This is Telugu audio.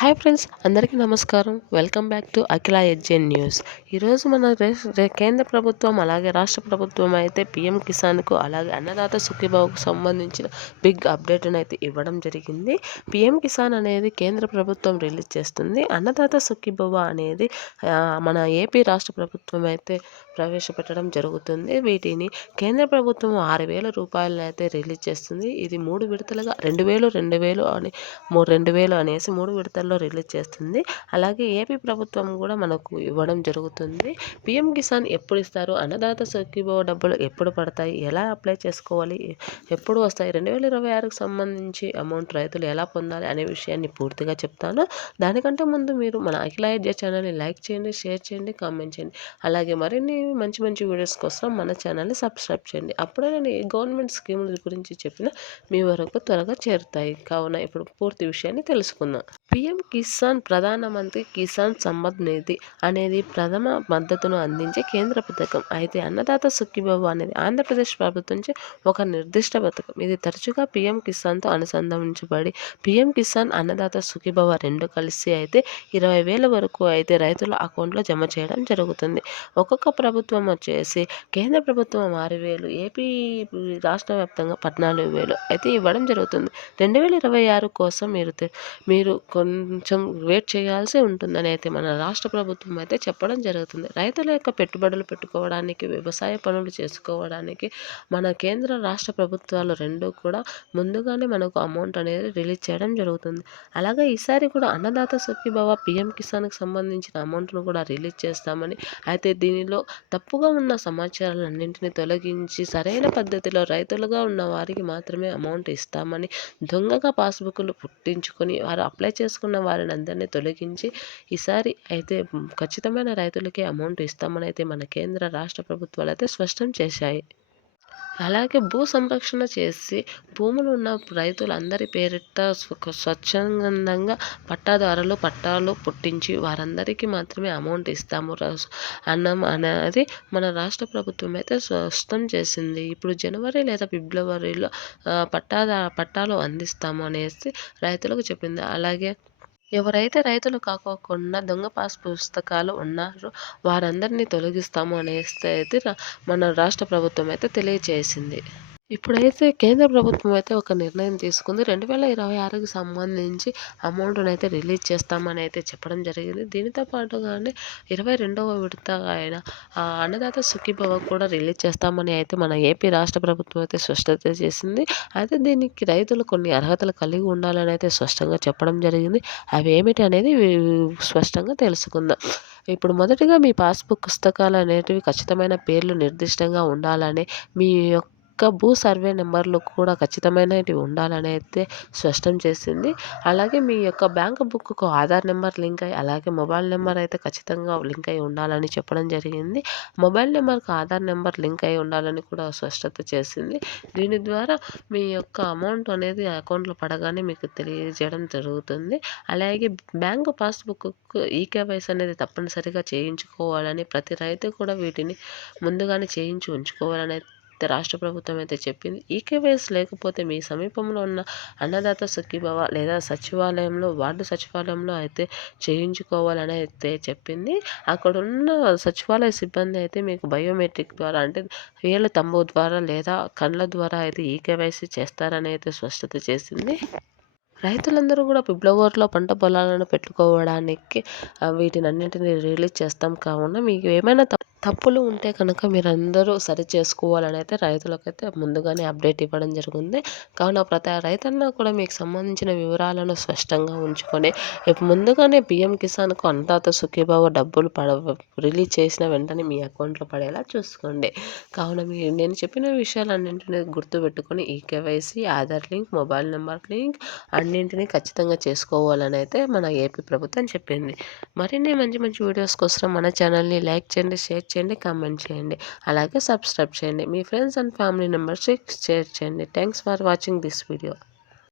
హాయ్ ఫ్రెండ్స్, అందరికీ నమస్కారం. వెల్కమ్ బ్యాక్ టు అఖిల ఎడ్జెన్ న్యూస్. ఈరోజు మన కేంద్ర ప్రభుత్వం అలాగే రాష్ట్ర ప్రభుత్వం అయితే పీఎం కిసాన్కు అలాగే అన్నదాత సుఖీభావకు సంబంధించిన బిగ్ అప్డేట్ను అయితే ఇవ్వడం జరిగింది. పీఎం కిసాన్ అనేది కేంద్ర ప్రభుత్వం రిలీజ్ చేస్తుంది. అన్నదాత సుఖీభవ అనేది మన ఏపీ రాష్ట్ర ప్రభుత్వం అయితే ప్రవేశపెట్టడం జరుగుతుంది. వీటిని కేంద్ర ప్రభుత్వం 6,000 రూపాయలను అయితే రిలీజ్ చేస్తుంది. ఇది 3 విడతలుగా 2,000 2,000 అని 2,000 అనేసి 3 విడతల్లో రిలీజ్ చేస్తుంది. అలాగే ఏపీ ప్రభుత్వం కూడా మనకు ఇవ్వడం జరుగుతుంది. పీఎం కిసాన్ ఎప్పుడు ఇస్తారు, అన్నదాత సుఖీభవ డబ్బులు ఎప్పుడు పడతాయి, ఎలా అప్లై చేసుకోవాలి, ఎప్పుడు వస్తాయి, 2026కు సంబంధించి అమౌంట్ రైతులు ఎలా పొందాలి అనే విషయాన్ని పూర్తిగా చెప్తాను. దానికంటే ముందు మీరు మన అఖిల ఎడ్జె ఛానల్ని లైక్ చేయండి, షేర్ చేయండి, కామెంట్ చేయండి. అలాగే మరిన్ని మంచి మంచి వీడియోస్ కోసం మన ఛానల్ని సబ్స్క్రైబ్ చేయండి. అప్పుడే నేను గవర్నమెంట్ స్కీముల గురించి చెప్పిన మీ వరకు త్వరగా చేరుతాయి. కావున ఇప్పుడు పూర్తి విషయాన్ని తెలుసుకుందాం. పీఎం కిసాన్ ప్రధానమంత్రి కిసాన్ సమ్మాన్ నిధి అనేది ప్రథమ మద్దతును అందించే కేంద్ర పథకం. అయితే అన్నదాత సుఖీభవ అనేది ఆంధ్రప్రదేశ్ ప్రభుత్వంచే ఒక నిర్దిష్ట పథకం. ఇది తరచుగా పీఎం కిసాన్తో అనుసంధానించబడి పీఎం కిసాన్, అన్నదాత సుఖీభవ రెండు కలిసి అయితే 20,000 వరకు అయితే రైతుల అకౌంట్లో జమ చేయడం జరుగుతుంది. ఒక్కొక్క ప్రభుత్వం వచ్చేసి కేంద్ర ప్రభుత్వం 6,000, ఏపీ రాష్ట్ర వ్యాప్తంగా 14,000 అయితే ఇవ్వడం జరుగుతుంది. 2026 కోసం మీరు కొంచెం వెయిట్ చేయాల్సి ఉంటుందని అయితే మన రాష్ట్ర ప్రభుత్వం అయితే చెప్పడం జరుగుతుంది. రైతుల యొక్క పెట్టుబడులు పెట్టుకోవడానికి, వ్యవసాయ పనులు చేసుకోవడానికి మన కేంద్ర రాష్ట్ర ప్రభుత్వాలు రెండు కూడా ముందుగానే మనకు అమౌంట్ అనేది రిలీజ్ చేయడం జరుగుతుంది. అలాగే ఈసారి కూడా అన్నదాత సుఖీభవ పీఎం కిసాన్కి సంబంధించిన అమౌంట్ను కూడా రిలీజ్ చేస్తామని, అయితే దీనిలో తప్పుగా ఉన్న సమాచారాలన్నింటినీ తొలగించి సరైన పద్ధతిలో రైతులుగా ఉన్న వారికి మాత్రమే అమౌంట్ ఇస్తామని, దొంగగా పాస్బుక్లు పుట్టించుకొని వారు అప్లై చేసుకున్న వారిని అందరినీ తొలగించి ఈసారి అయితే ఖచ్చితమైన రైతులకే అమౌంట్ ఇస్తామని అయితే మన కేంద్ర రాష్ట్ర ప్రభుత్వాలు అయితే స్పష్టం చేశాయి. అలాగే భూ సంరక్షణ చేసి భూములు ఉన్న రైతులందరి పేరిట స్వచ్ఛందంగా పట్టాలు పుట్టించి వారందరికీ మాత్రమే అమౌంట్ ఇస్తాము అన్నం అనేది మన రాష్ట్ర ప్రభుత్వం అయితే స్పష్టం చేసింది. ఇప్పుడు జనవరి లేదా ఫిబ్రవరిలో పట్టాలు అందిస్తాము అనేసి రైతులకు చెప్పింది. అలాగే ఎవరైతే రైతులు కాకోకుండా దొంగ పాస్ పుస్తకాలు ఉన్నారో వారందరినీ తొలగిస్తాము అనేసి అయితే మన రాష్ట్ర ప్రభుత్వం అయితే తెలియజేసింది. ఇప్పుడైతే కేంద్ర ప్రభుత్వం అయితే ఒక నిర్ణయం తీసుకుంది. 2026కి సంబంధించి అమౌంట్ను అయితే రిలీజ్ చేస్తామని అయితే చెప్పడం జరిగింది. దీనితో పాటుగానే 22వ విడత అయిన అన్నదాత సుఖీభవ కూడా రిలీజ్ చేస్తామని అయితే మన ఏపీ రాష్ట్ర ప్రభుత్వం అయితే స్పష్టత చేసింది. అయితే దీనికి రైతులు కొన్ని అర్హతలు కలిగి ఉండాలని అయితే స్పష్టంగా చెప్పడం జరిగింది. అవి ఏమిటి అనేది స్పష్టంగా తెలుసుకుందాం. ఇప్పుడు మొదటిగా మీ పాస్బుక్ పుస్తకాలు అనేటివి ఖచ్చితమైన పేర్లు నిర్దిష్టంగా ఉండాలని, మీ భూ సర్వే నెంబర్లు కూడా ఖచ్చితమైనవి ఉండాలని అయితే స్పష్టం చేసింది. అలాగే మీ యొక్క bank book Aadhaar number link అయ్యి, అలాగే మొబైల్ నెంబర్ అయితే ఖచ్చితంగా లింక్ అయి ఉండాలని చెప్పడం జరిగింది. మొబైల్ నెంబర్కి ఆధార్ నెంబర్ లింక్ అయి ఉండాలని కూడా స్పష్టత చేసింది. దీని ద్వారా మీ యొక్క అమౌంట్ అనేది అకౌంట్లో పడగానే మీకు తెలియజేయడం జరుగుతుంది. అలాగే బ్యాంకు పాస్బుక్కు ఈకేవైసీ అనేది తప్పనిసరిగా చేయించుకోవాలని, ప్రతి రైతు కూడా వీటిని ముందుగానే చేయించి ఉంచుకోవాలని రాష్ట్ర ప్రభుత్వం అయితే చెప్పింది. ఈకేవైసీ లేకపోతే మీ సమీపంలో ఉన్న అన్నదాత సుఖీభవ లేదా సచివాలయంలో, వార్డు సచివాలయంలో అయితే చేయించుకోవాలని అయితే చెప్పింది. అక్కడ ఉన్న సచివాలయ సిబ్బంది అయితే మీకు బయోమెట్రిక్ ద్వారా, అంటే వేలు తంబు ద్వారా లేదా కళ్ళ ద్వారా అయితే ఈకేవైసీ చేస్తారని అయితే స్పష్టత చేసింది. రైతులందరూ కూడా ఫిబ్రవరిలో పంట పొలాలను పెట్టుకోవడానికి వీటినన్నింటినీ రిలీజ్ చేస్తాం. కావున మీకు ఏమైనా తప్పులు ఉంటే కనుక మీరందరూ సరి చేసుకోవాలని అయితే రైతులకైతే ముందుగానే అప్డేట్ ఇవ్వడం జరిగింది. కావున ప్రతి రైతన్న కూడా మీకు సంబంధించిన వివరాలను స్పష్టంగా ఉంచుకొని ముందుగానే పీఎం కిసాన్కు అన్నదాత సుఖీభవ డబ్బులు రిలీజ్ చేసిన వెంటనే మీ అకౌంట్లో పడేలా చూసుకోండి. కావున నేను చెప్పిన విషయాలన్నింటినీ గుర్తుపెట్టుకొని eKYC, Aadhaar link, mobile number link అన్నింటినీ ఖచ్చితంగా చేసుకోవాలని అయితే మన ఏపీ ప్రభుత్వం చెప్పింది. మరిన్ని మంచి మంచి వీడియోస్ కోసం మన ఛానల్ని లైక్ చేయండి, షేర్ చేయండి, కామెంట్ చేయండి. అలాగే సబ్స్క్రైబ్ చేయండి. మీ ఫ్రెండ్స్ అండ్ ఫ్యామిలీ మెంబర్స్కి షేర్ చేయండి. Thanks for watching this video.